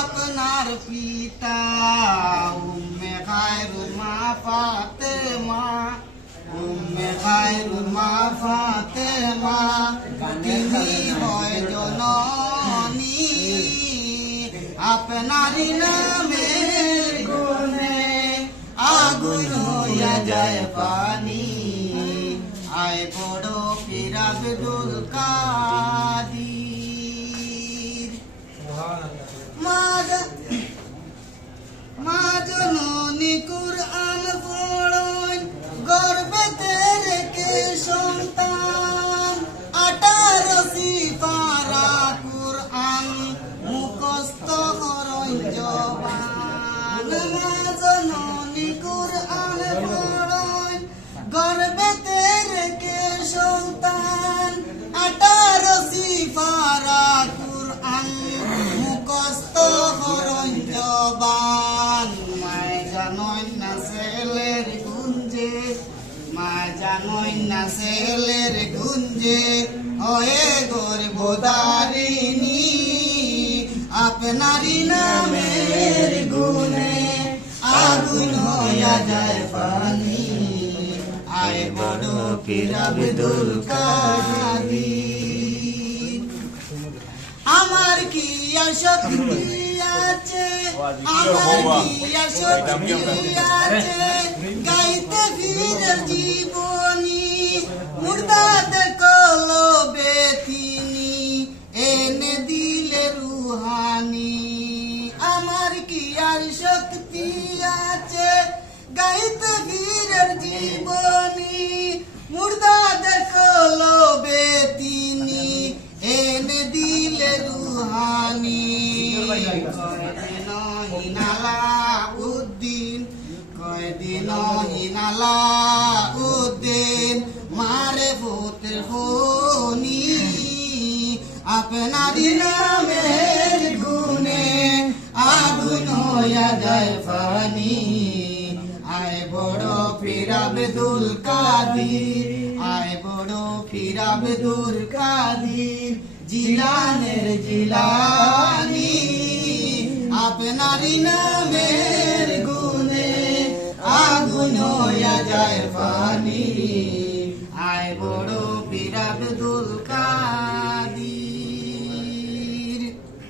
আপনার পিতা উম্মে খায়রুল মা ফাতেমা, উম্মে খায়রুল মা ফাতেমা, তিনি হয় জননী। আপনারই নামের গুণে আগুন হইয়া যায় পানি, আয় বড় পীর আব্দুল কাদির। মা জননী কুরআন পড়েন গর্ভেতে রেখে সন্তান, 18 সিপারা কুরআন মুখস্থ করেন জবান। মা জননী কুরআন পড়েন গর্ভেতে রেখে সন্তান, 18 সিপারা কুরআন মুখস্থ করেন জবান। মায় জানই না ছেলের গুঞ্জে, মায় জানই না ছেলের গুঞ্জে হয়ে গর্ভধারিণী। আপনারই নামের গুণে আগুন হইয়া যায় পানি, আয় বড় পীর আব্দুল কাদির। আমার কি শক্তি আছে, আমার কি শক্তি আছে, গাইতে ফিরে জীবনী মুর্দাদের কলবে তিনি এনে দিলে রুহানি। আমার কি আর শক্তি আছে, গাইতে ফিরে জীবনী মুর্দাদের কলবে তিনি এনে দিলে রুহানি। কয়দিন হিনালাউদ্দিন, কয়দিন হিনালাউদ্দিন মারে ভূতের খনি, আপনারই নামের গুণে আগুন হইয়া যায় পানি, আয় বড় পীর আব্দুল কাদির, আয় বড় পীর আব্দুল কাদির, জিলানের জিলানি। আপনারই নামের গুণে আগুন হইয়া যায় পানি, আয় বড় পীর আব্দুল কাদির।